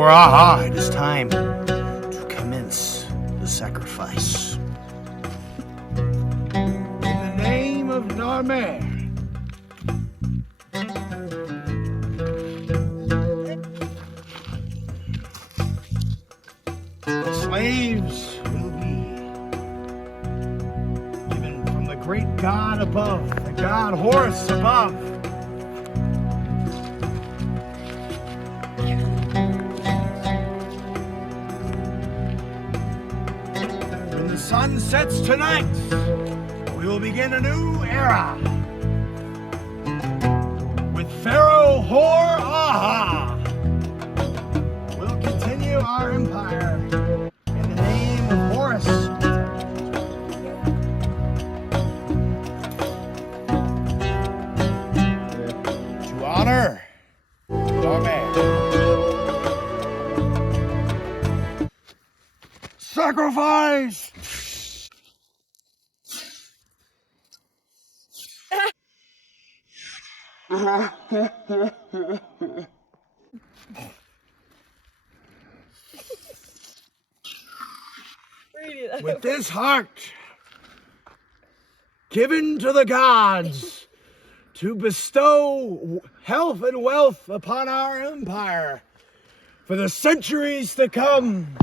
For aha, it is time to commence the sacrifice. In the name of Narmer. The slaves will be given from the great god above, the god Horus above. When the sun sets tonight, we will begin a new era with Pharaoh Hor-Aha. We'll continue our empire in the name of Horus. To honor Narmer. Sacrifice! With this heart given to the gods to bestow health and wealth upon our empire for the centuries to come.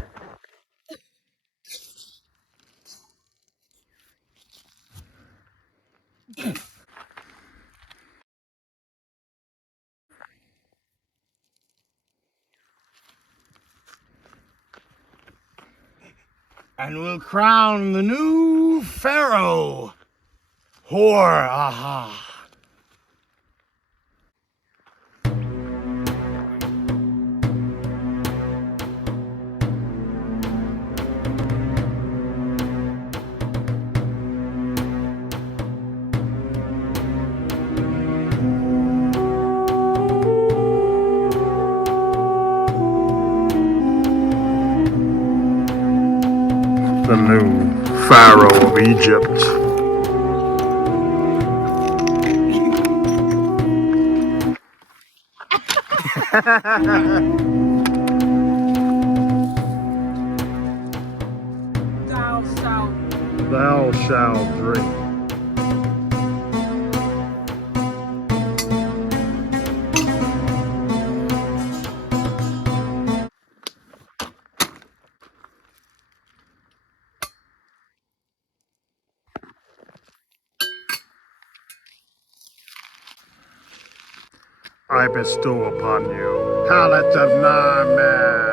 And we'll crown the new Pharaoh, Hor-Aha. The new Pharaoh of Egypt. Thou shalt drink. I bestow upon you pallet of Narmer.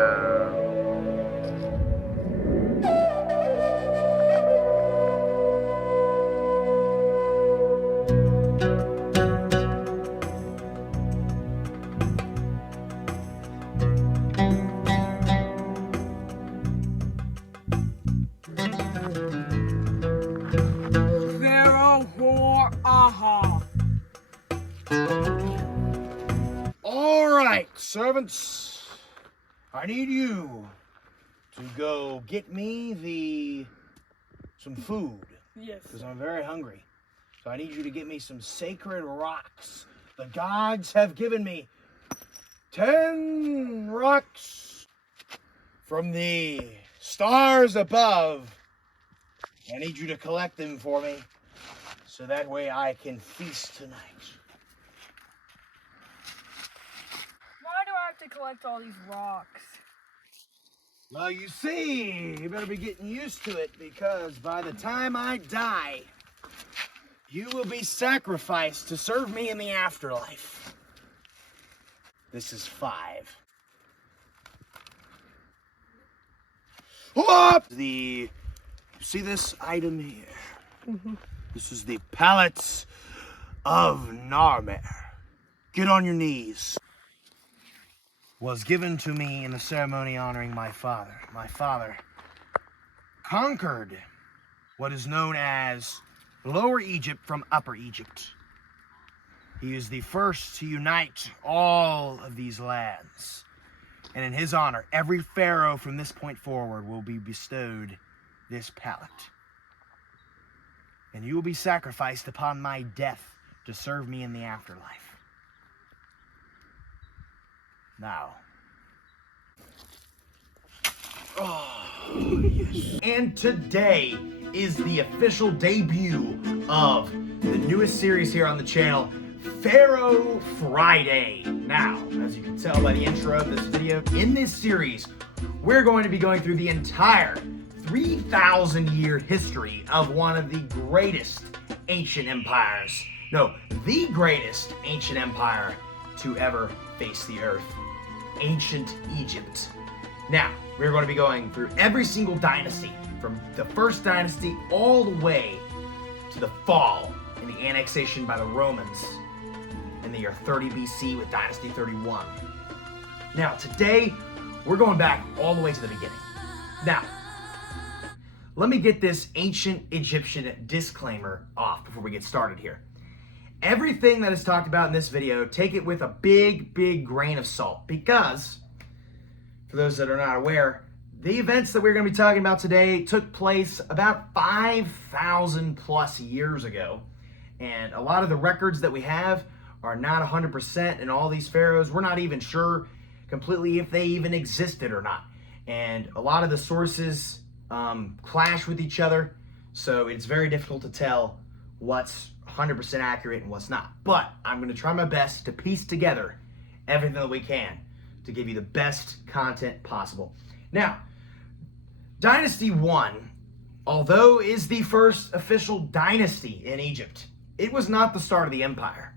Pharaoh Hor-Aha. All right, servants, I need you to go get me some food. Yes. Because I'm very hungry. So I need you to get me some sacred rocks. The gods have given me 10 rocks from the stars above. I need you to collect them for me so that way I can feast tonight. Why do I have to collect all these rocks? Well, you see, you better be getting used to it because by the time I die, you will be sacrificed to serve me in the afterlife. This is 5. Whoop! You see this item here? Mm-hmm. This is the pallet of Narmer. Get on your knees. Was given to me in the ceremony honoring my father. My father conquered what is known as Lower Egypt from Upper Egypt. He is the first to unite all of these lands. And in his honor, every pharaoh from this point forward will be bestowed this pallet. And you will be sacrificed upon my death to serve me in the afterlife. Now, And today is the official debut of the newest series here on the channel, Pharoah Phriday. Now, as you can tell by the intro of this video, in this series, we're going to be going through the entire 3,000-year history of one of the greatest ancient empires. No, the greatest ancient empire to ever face the earth, ancient Egypt. Now, we're going to be going through every single dynasty, from the first dynasty all the way to the fall and the annexation by the Romans in the year 30 BC with Dynasty 31. Now, today, we're going back all the way to the beginning. Now, let me get this ancient Egyptian disclaimer off before we get started here. Everything that is talked about in this video, take it with a big, big grain of salt, because for those that are not aware, the events that we're going to be talking about today took place about 5,000 plus years ago. And a lot of the records that we have are not 100%, and all these pharaohs, we're not even sure completely if they even existed or not. And a lot of the sources clash with each other, so it's very difficult to tell what's 100% accurate and what's not. But I'm going to try my best to piece together everything that we can to give you the best content possible. Now, Dynasty 1, although is the first official dynasty in Egypt, it was not the start of the empire.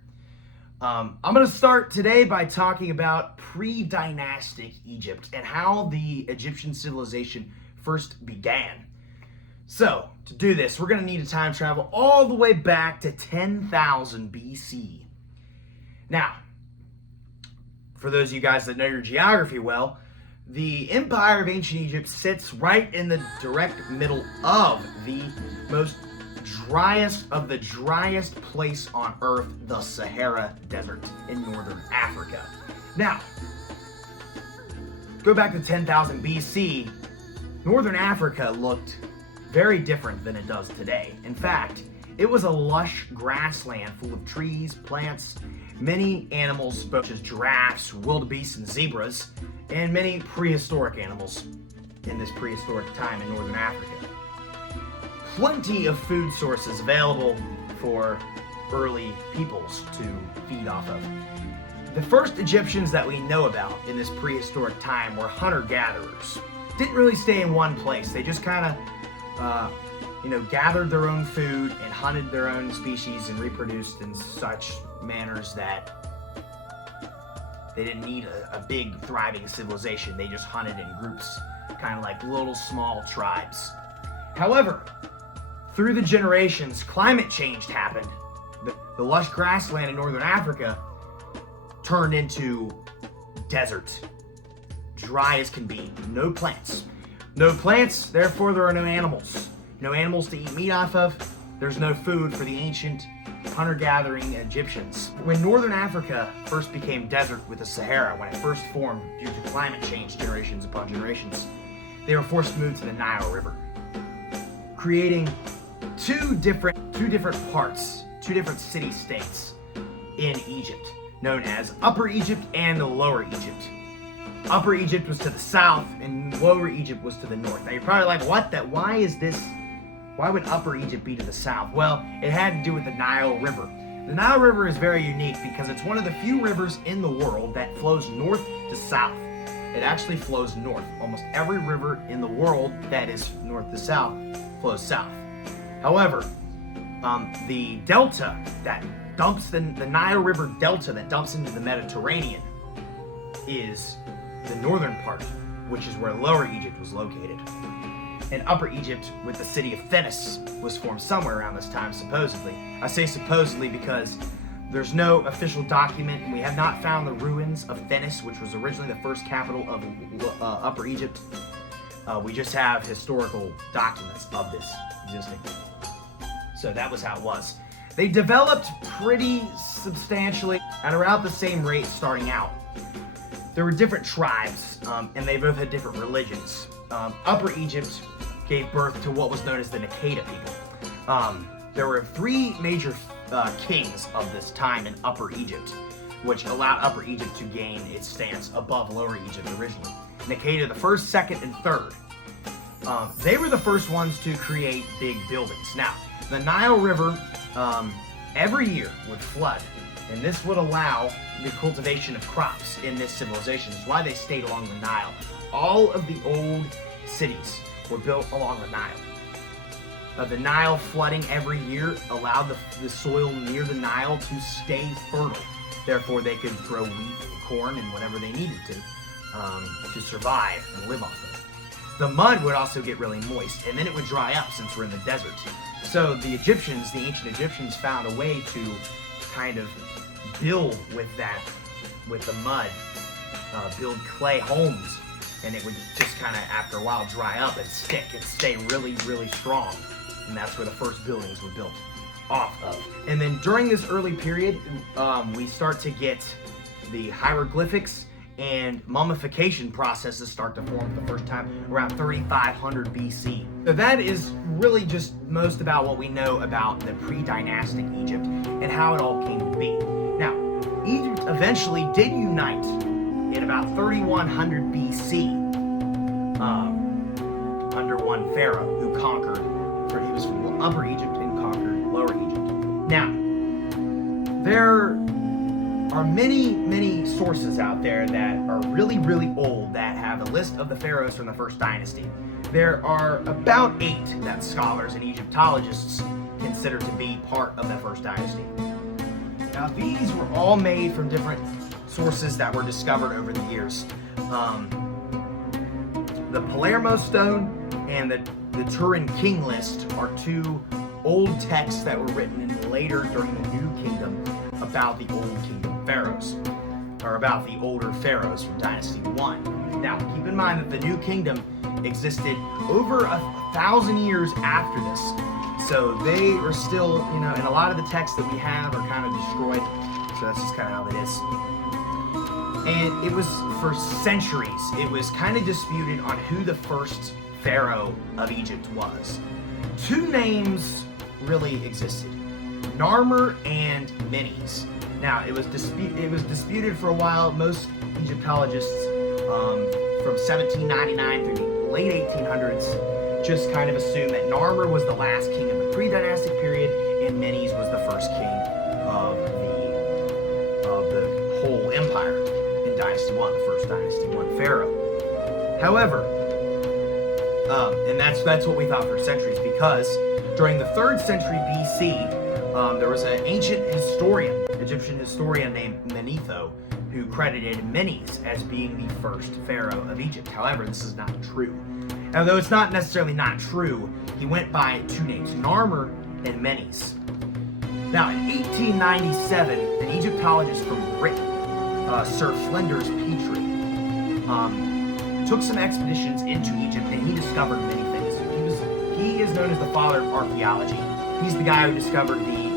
I'm going to start today by talking about pre-dynastic Egypt and how the Egyptian civilization first began. So, to do this, we're going to need to time travel all the way back to 10,000 BC. Now, for those of you guys that know your geography well, the Empire of Ancient Egypt sits right in the direct middle of the most driest of the driest place on earth, the Sahara Desert in northern Africa. Now, go back to 10,000 BC, northern Africa looked very different than it does today. In fact, it was a lush grassland full of trees, plants, many animals such as giraffes, wildebeests, and zebras, and many prehistoric animals in this prehistoric time in northern Africa. Plenty of food sources available for early peoples to feed off of. The first Egyptians that we know about in this prehistoric time were hunter-gatherers. Didn't really stay in one place. They just kind of gathered their own food and hunted their own species and reproduced in such manners that they didn't need a big thriving civilization. They just hunted in groups, kind of like little small tribes. However, through the generations, climate change happened. The lush grassland in northern Africa turned into desert, dry as can be, no plants. No plants, therefore there are no animals. No animals to eat meat off of. There's no food for the ancient hunter-gathering Egyptians. When northern Africa first became desert with the Sahara, when it first formed due to climate change generations upon generations, they were forced to move to the Nile River, creating two different parts, two different city-states in Egypt, known as Upper Egypt and Lower Egypt. Upper Egypt was to the south, and Lower Egypt was to the north. Now you're probably like, why would Upper Egypt be to the south? Well, it had to do with the Nile River. The Nile River is very unique because it's one of the few rivers in the world that flows north to south. It actually flows north. Almost every river in the world that is north to south flows south. However, the delta that dumps the Nile River delta that dumps into the Mediterranean is the northern part, which is where Lower Egypt was located. And Upper Egypt, with the city of Thinis, was formed somewhere around this time, supposedly. I say supposedly because there's no official document, and we have not found the ruins of Thinis, which was originally the first capital of Upper Egypt. We just have historical documents of this existing. So that was how it was. They developed pretty substantially at around the same rate starting out. There were different tribes, and they both had different religions. Upper Egypt gave birth to what was known as the Naqada people. There were three major kings of this time in Upper Egypt, which allowed Upper Egypt to gain its stance above Lower Egypt originally. Naqada the first, second, and third. They were the first ones to create big buildings. Now, the Nile River every year would flood, and this would allow the cultivation of crops in this civilization. That's why they stayed along the Nile. All of the old cities were built along the Nile. The Nile flooding every year allowed the soil near the Nile to stay fertile. Therefore, they could grow wheat, corn, and whatever they needed to survive and live off of it. The mud would also get really moist, and then it would dry up since we're in the desert. So the Egyptians, the ancient Egyptians, found a way to kind of build with the mud, build clay homes, and it would just kind of, after a while, dry up and stick and stay really, really strong. And that's where the first buildings were built off of. And then during this early period, we start to get the hieroglyphics and mummification processes start to form for the first time around 3500 BC. So that is really just most about what we know about the pre-dynastic Egypt and how it all came to be. Now, Egypt eventually did unite in about 3100 BC under one pharaoh who conquered, or he was from Upper Egypt and conquered Lower Egypt. Now, there are many sources out there that are really, really old that have a list of the pharaohs from the first dynasty. There are about 8 that scholars and Egyptologists consider to be part of the first dynasty. Now, these were all made from different sources that were discovered over the years. The Palermo stone and the Turin King list are 2 old texts that were written later during the New Kingdom about the Old Kingdom pharaohs, or about the older pharaohs from Dynasty 1. Now, keep in mind that the New Kingdom existed over 1,000 years after this. So they are still, and a lot of the texts that we have are kind of destroyed. So that's just kind of how it is. And it was, for centuries, it was kind of disputed on who the first pharaoh of Egypt was. 2 names really existed: Narmer and Menes. Now, it was disputed for a while. Most Egyptologists from 1799 through the late 1800s just kind of assumed that Narmer was the last king of the pre-dynastic period and Menes was the first king of the whole empire in Dynasty 1, the first Dynasty 1 pharaoh. However, and that's what we thought for centuries, because during the 3rd century BC, there was an ancient Egyptian historian named Manetho, who credited Menes as being the first pharaoh of Egypt. However, this is not true. Now, though it's not necessarily not true, he went by 2 names, Narmer and Menes. Now, in 1897, an Egyptologist from Britain, Sir Flinders Petrie, took some expeditions into Egypt, and he discovered many things. He is known as the father of archaeology. He's the guy who discovered the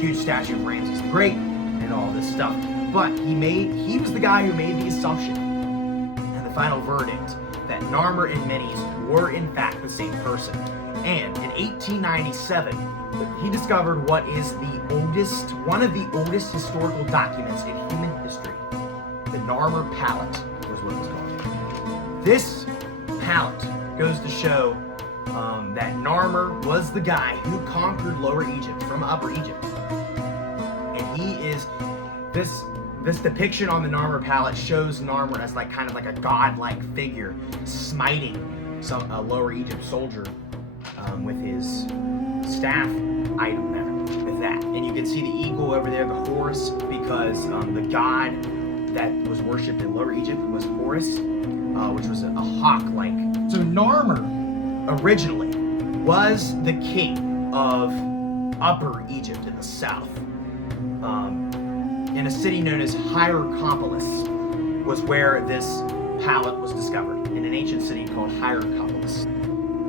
huge statue of Ramses the Great and all this stuff. But he was the guy who made the assumption and the final verdict that Narmer and Menes were in fact the same person. And in 1897, he discovered what is one of the oldest historical documents in human history. The Narmer palette was what it was called. This palette goes to show that Narmer was the guy who conquered Lower Egypt from Upper Egypt. And he is, this depiction on the Narmer palette shows Narmer as kind of like a godlike figure smiting a Lower Egypt soldier with his staff item there, with that. And you can see the eagle over there, the Horus, because the god that was worshipped in Lower Egypt was Horus, which was a hawk-like. So Narmer originally was the king of Upper Egypt in the south. In a city known as Hierakonpolis was where this palette was discovered, in an ancient city called Hierakonpolis.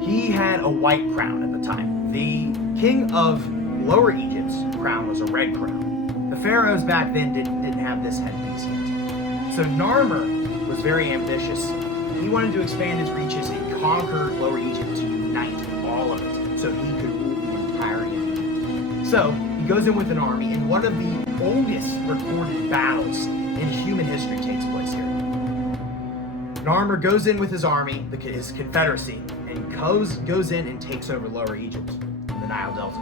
He had a white crown at the time. The king of Lower Egypt's crown was a red crown. The pharaohs back then didn't have this headpiece yet. So Narmer was very ambitious. He wanted to expand his reaches and conquer Lower Egypt to unite all of it so he could rule the entirety of Egypt. So he goes in with an army, and one of the oldest recorded battles in human history takes place here. Narmer goes in with his army, his confederacy, and goes in and takes over Lower Egypt in the Nile Delta.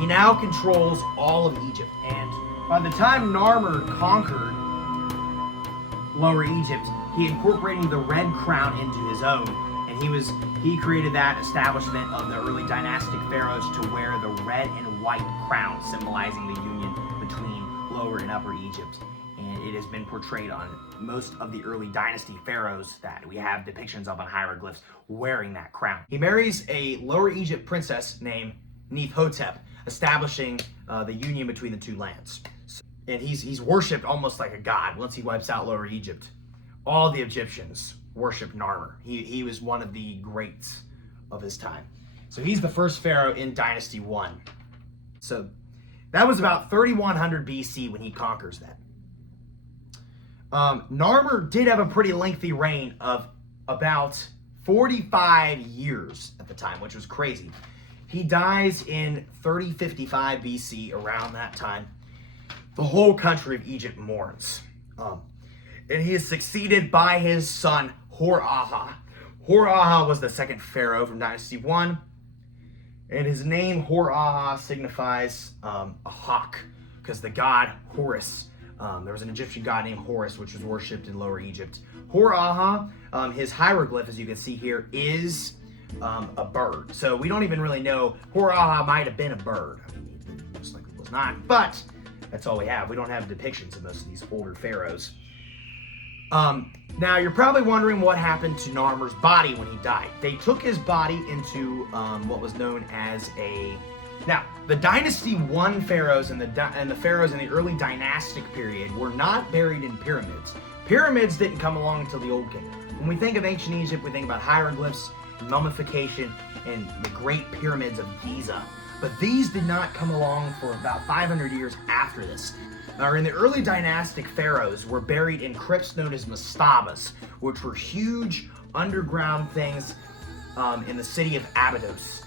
He now controls all of Egypt, and by the time Narmer conquered Lower Egypt, he incorporated the red crown into his own, and he created that establishment of the early dynastic pharaohs to wear the red and white crown, symbolizing the union between Lower and Upper Egypt. And it has been portrayed on most of the early dynasty pharaohs that we have depictions of on hieroglyphs wearing that crown. He marries a Lower Egypt princess named Nephhotep, establishing the union between the two lands. And he's worshipped almost like a god. Once he wipes out Lower Egypt, all the Egyptians worship Narmer. He was one of the greats of his time. So he's the first pharaoh in Dynasty 1. So that was about 3100 BC when he conquers that. Narmer did have a pretty lengthy reign of about 45 years at the time, which was crazy. He dies in 3055 BC, around that time. The whole country of Egypt mourns. And he is succeeded by his son, Hor-Aha. Hor-Aha was the second pharaoh from Dynasty 1. And his name, Hor-Aha, signifies a hawk, because the god Horus, there was an Egyptian god named Horus, which was worshipped in Lower Egypt. Hor-Aha, his hieroglyph, as you can see here, is a bird. So we don't even really know. Hor-Aha might have been a bird. I mean, it most likely was not, but that's all we have. We don't have depictions of most of these older pharaohs. Now, you're probably wondering what happened to Narmer's body when he died. They took his body into what was known as a... Now, the Dynasty 1 pharaohs and the pharaohs in the early dynastic period were not buried in pyramids. Pyramids didn't come along until the Old Kingdom. When we think of ancient Egypt, we think about hieroglyphs, mummification, and the Great Pyramids of Giza. But these did not come along for about 500 years after this. In the early dynastic pharaohs were buried in crypts known as mastabas, which were huge underground things in the city of Abydos.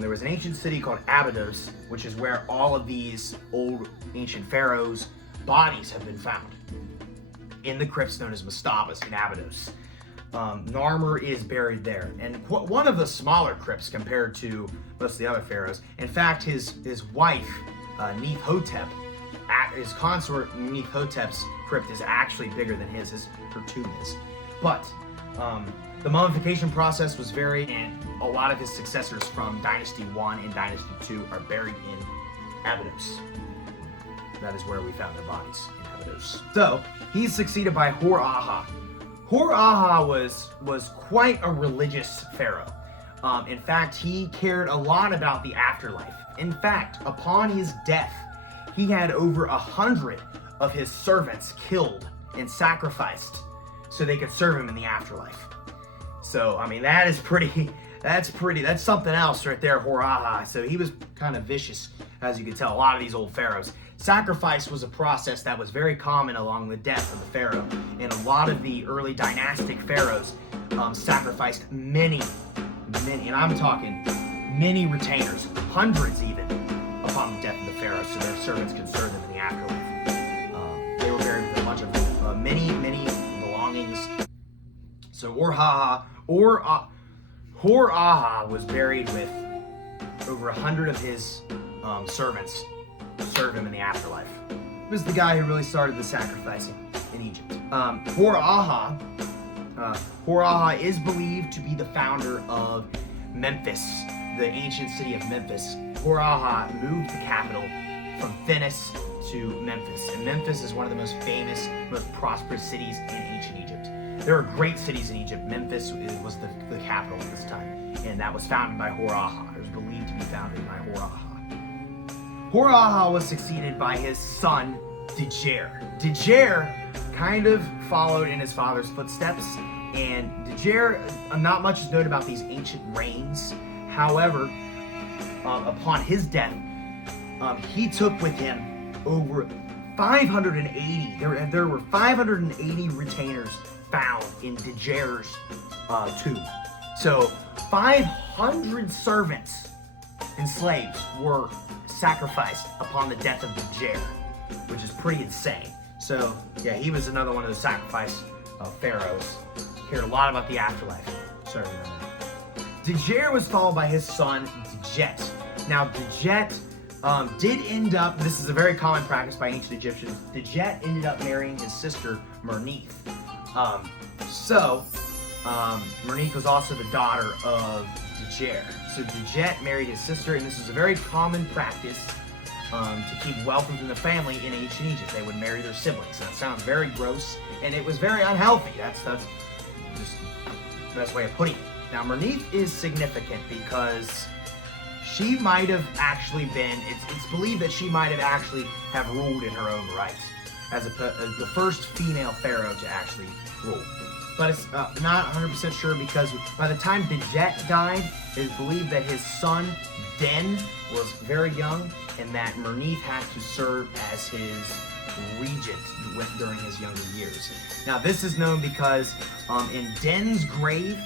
There was an ancient city called Abydos, which is where all of these old ancient pharaohs' bodies have been found, in the crypts known as mastabas in Abydos. Narmer is buried there, and one of the smaller crypts compared to most of the other pharaohs. In fact, his wife, Nephhotep, his consort Nephhotep's crypt is actually bigger than her tomb is. But the mummification process was varied, and a lot of his successors from Dynasty 1 and Dynasty 2 are buried in Abydos. That is where we found their bodies, in Abydos. So, he's succeeded by Hor-Aha. Hor-Aha was quite a religious pharaoh. In fact, he cared a lot about the afterlife. In fact, upon his death, he had over 100 of his servants killed and sacrificed so they could serve him in the afterlife. So, I mean, that's something else right there, Hor-Aha. So he was kind of vicious, as you can tell, a lot of these old pharaohs. Sacrifice was a process that was very common along the death of the pharaoh. And a lot of the early dynastic pharaohs sacrificed many, and I'm talking many retainers, hundreds even, upon the death of the pharaoh, so their servants could serve them in the afterlife. They were buried with a bunch of many belongings. So Hor-Aha was buried with over 100 of his servants to serve him in the afterlife. He was the guy who really started the sacrificing in Egypt. Hor-Aha is believed to be the founder of Memphis, the ancient city of Memphis. Hor-Aha moved the capital from Thinis to Memphis, and Memphis is one of the most famous, most prosperous cities in ancient Egypt. There are great cities in Egypt. Memphis was the capital at this time, and that was founded by Hor-Aha. It was believed to be founded by Hor-Aha. Hor-Aha was succeeded by his son, Djer. Djer kind of followed in his father's footsteps, and Djer, not much is known about these ancient reigns. However, upon his death, he took with him over 580. There were 580 retainers found in Djer's tomb. So 500 servants and slaves were sacrificed upon the death of Djer, which is pretty insane. So yeah, he was another one of those sacrifice pharaohs cared a lot about the afterlife. Sorry. Djer was followed by his son Djet. Now Djet did end up, this is a very common practice by ancient Egyptians, Djet ended up marrying his sister Mernith. Mernith was also the daughter of Djer. So Djet married his sister, and this was a very common practice to keep wealth within the family in ancient Egypt. They would marry their siblings. That sounds very gross, and it was very unhealthy. That's just the best way of putting it. Now, Mernith is significant because she might have actually been, it's believed that she might have actually have ruled in her own right as the first female pharaoh to actually rule. But it's not 100% sure because by the time Djet died, it is believed that his son Den was very young and that Mernith had to serve as his regent during his younger years. Now this is known because in Den's grave,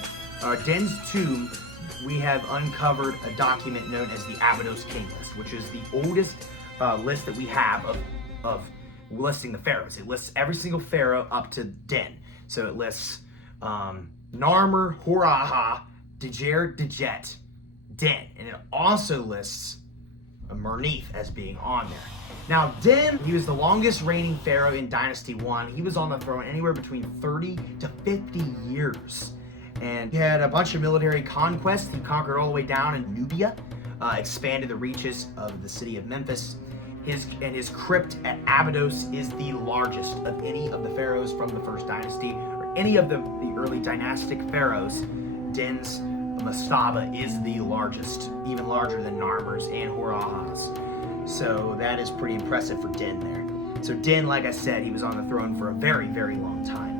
Den's tomb, we have uncovered a document known as the Abydos King List, which is the oldest list that we have of listing the pharaohs. It lists every single pharaoh up to Den. So it lists Narmer, Horaha, Djer, Djet, Den, and it also lists Mernith as being on there. Now Den, he was the longest reigning pharaoh in Dynasty 1. He was on the throne anywhere between 30 to 50 years. And he had a bunch of military conquests. He conquered all the way down in Nubia, expanded the reaches of the city of Memphis. His crypt at Abydos is the largest of any of the pharaohs from the first dynasty, or any of the early dynastic pharaohs. Den's mastaba is the largest, even larger than Narmer's and Horaha's. So that is pretty impressive for Den there. So Den, like I said, he was on the throne for a very, very long time.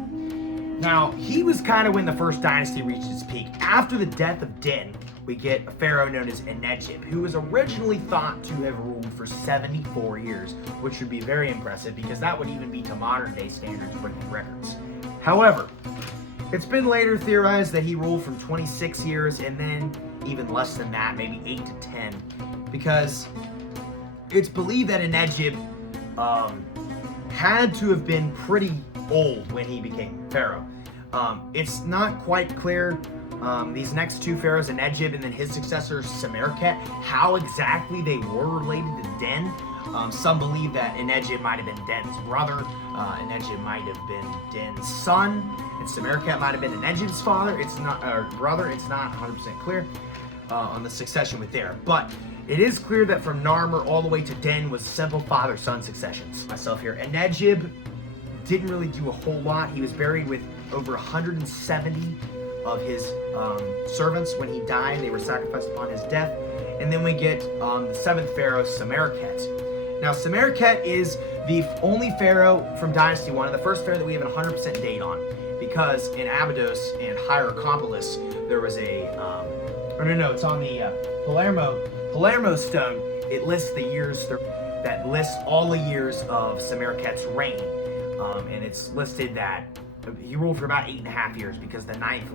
Now, he was kind of when the first dynasty reached its peak. After the death of Den, we get a pharaoh known as Enedjib, who was originally thought to have ruled for 74 years, which would be very impressive because that would even be to modern day standards breaking records. However, it's been later theorized that he ruled from 26 years and then even less than that, maybe 8 to 10, because it's believed that Enedjib had to have been pretty old when he became pharaoh. It's not quite clear, these next two pharaohs, Enedjib and then his successor Semerkhet, how exactly they were related to Den. Some believe that Enedjib might have been Den's brother, Enedjib might have been Den's son, and Semerkhet might have been Enedjib's father. It's not, or brother. It's not 100% clear on the succession with there, but it is clear that from Narmer all the way to Den was simple father-son successions. Myself here, Enedjib didn't really do a whole lot. He was buried with over 170 of his servants when he died. They were sacrificed upon his death. And then we get the seventh pharaoh, Semerkhet. Now, Semerkhet is the only pharaoh from Dynasty 1, and the first pharaoh that we have a 100% date on, because in Abydos and Hierakonpolis, there was a, it's on the Palermo stone. It lists the years, that lists all the years of Semerkhet's reign. And it's listed that he ruled for about 8.5 years because the 9th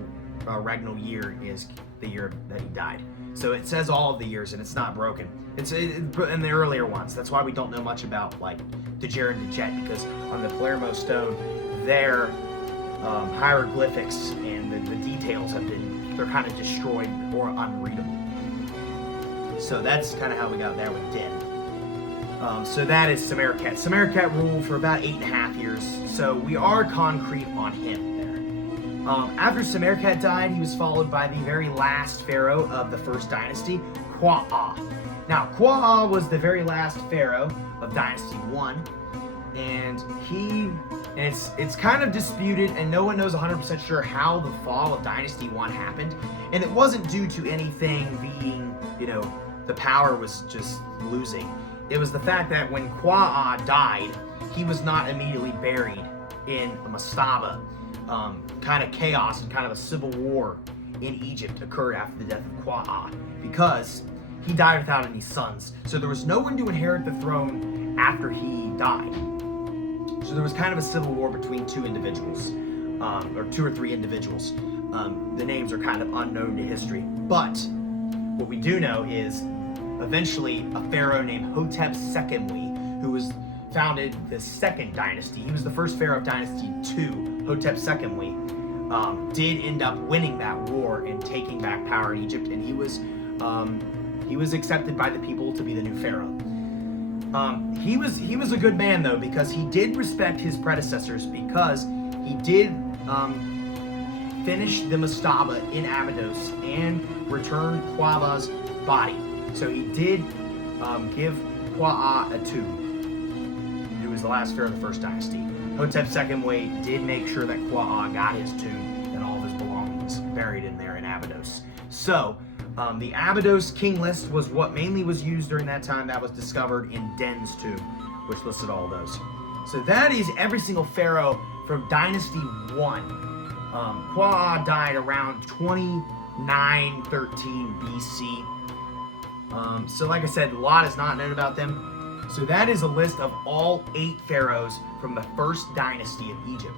regnal year is the year that he died. So it says all of the years and it's not broken. It's in the earlier ones. That's why we don't know much about like Djer and Djet, because on the Palermo stone, their hieroglyphics and the details they're kind of destroyed or unreadable. So that's kind of how we got there with Den. So that is Semerkhet. Semerkhet ruled for about 8.5 years, so we are concrete on him there. After Semerkhet died, he was followed by the very last pharaoh of the first dynasty, Quaa. Now, Quaa was the very last pharaoh of Dynasty 1, and it's kind of disputed, and no one knows 100% sure how the fall of Dynasty 1 happened, and it wasn't due to anything being, the power was just losing. It was the fact that when Quaa died, he was not immediately buried in a mastaba. Kind of chaos and kind of a civil war in Egypt occurred after the death of Quaa because he died without any sons. So there was no one to inherit the throne after he died. So there was kind of a civil war between two individuals, or two or three individuals. The names are kind of unknown to history. But what we do know is eventually a pharaoh named Hotep Sekemwe, who was founded the second dynasty. He was the first pharaoh of Dynasty 2, Hotep II, did end up winning that war and taking back power in Egypt, and he was accepted by the people to be the new pharaoh. He was a good man though, because he did respect his predecessors, because he did finish the mastaba in Abydos and return Quaba's body. So he did give Qua a tomb. He was the last pharaoh of the first dynasty. Hotep II did make sure that Qua got his tomb and all of his belongings buried in there in Abydos. So the Abydos king list was what mainly was used during that time. That was discovered in Den's tomb, which listed all those. So that is every single pharaoh from Dynasty 1. Qua died around 2913 BC. So like I said, a lot is not known about them. So that is a list of all 8 pharaohs from the first dynasty of Egypt.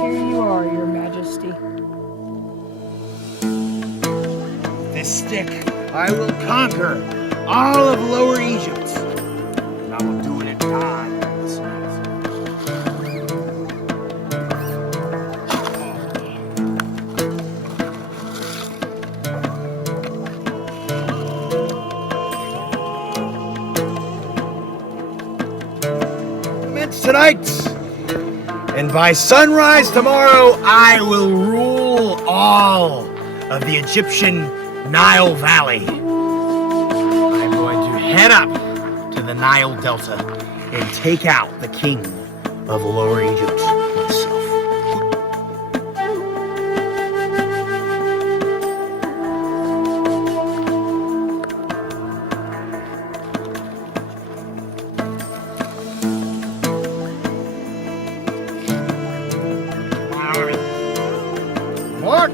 Here you are, Your Majesty. With this stick, I will conquer all of Lower Egypt. And I will do it in time. Commence tonight, and by sunrise tomorrow, I will rule all of the Egyptian Nile Valley. I'm going to head up to the Nile Delta and take out the king of Lower Egypt myself. March!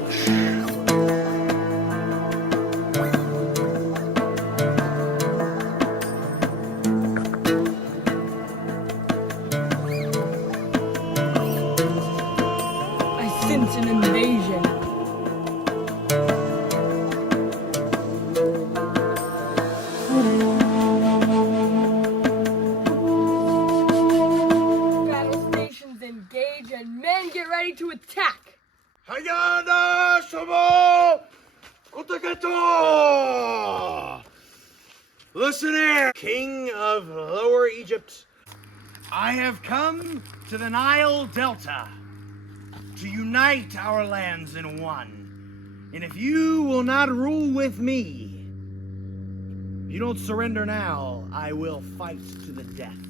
I sense an invasion. Battle stations engage and men get ready to attack. Hayana Shamo Kutaketo! Listen here, King of Lower Egypt. I have come to the Nile Delta to unite our lands in one. And if you will not rule with me, if you don't surrender now, I will fight to the death.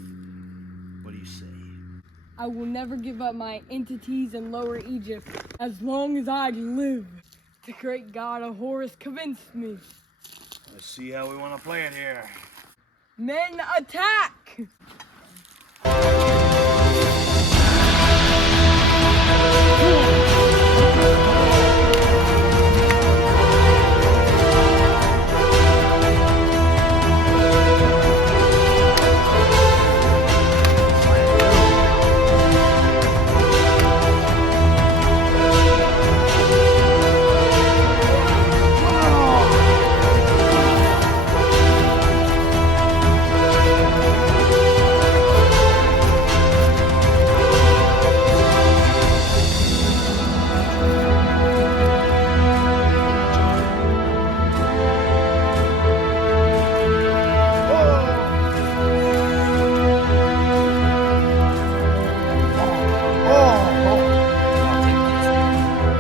What do you say? I will never give up my entities in Lower Egypt as long as I live. The great god of Horus convinced me. Let's see how we want to play it here. Men attack!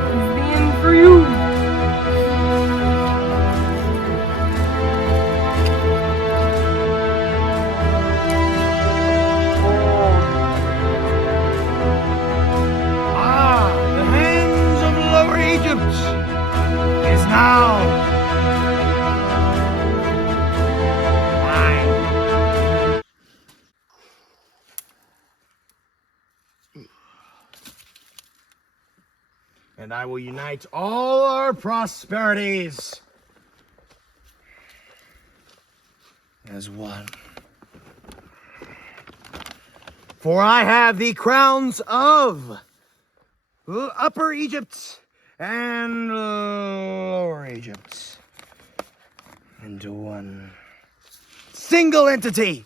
It's the end for you. The hands of Lower Egypt is now mine. And I will unite all our prosperities as one. For I have the crowns of Upper Egypt and Lower Egypt into one single entity.